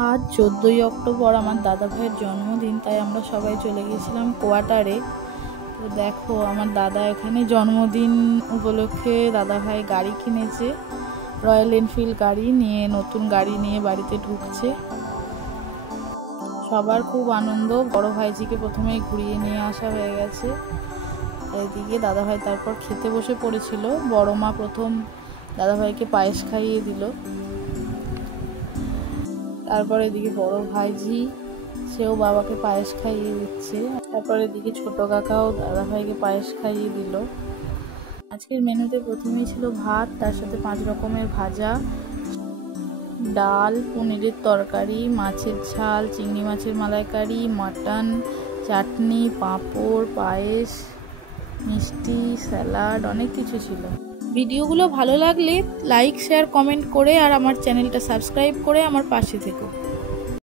আজ 14ই অক্টোবর আমার দাদা ভাইয়ের জন্মদিন, তাই আমরা সবাই চলে গেছিলাম কোয়ার্টারে। তো দেখো আমার দাদা এখানে জন্মদিন উপলক্ষে দাদা ভাই গাড়ি কিনেছে, রয়্যাল এনফিল্ড গাড়ি নিয়ে, নতুন গাড়ি নিয়ে বাড়িতে ঢুকছে। সবার খুব আনন্দ। বড় ভাইজিকে প্রথমেই ঘুরিয়ে নিয়ে আসা হয়ে গেছে, এদিকে দাদা ভাই তারপর খেতে বসে পড়েছিল। বড় মা প্রথম দাদা ভাইকে পায়েস খাইয়ে দিল, তারপর এদিকে বড় ভাইজি সেও বাবাকে পায়েস খাইয়ে দিচ্ছে। তারপর এদিকে ছোট কাকাও দাদা ভাইকে পায়েস খাইয়ে দিল। আজকের মেনুতে প্রথমেই ছিল ভাত, তার সাথে 5 রকমের ভাজা, ডাল, পনিরের তরকারি, মাছের ঝাল, চিংড়ি মাছের মালাইকারি, মাটন, চাটনি, পাঁপড়, পায়েস, মিষ্টি, স্যালাড, অনেক কিছু ছিল। ভিডিওগুলো ভালো লাগলে লাইক, শেয়ার, কমেন্ট করে আর আমার চ্যানেলটা সাবস্ক্রাইব করে আমার পাশে থেকো।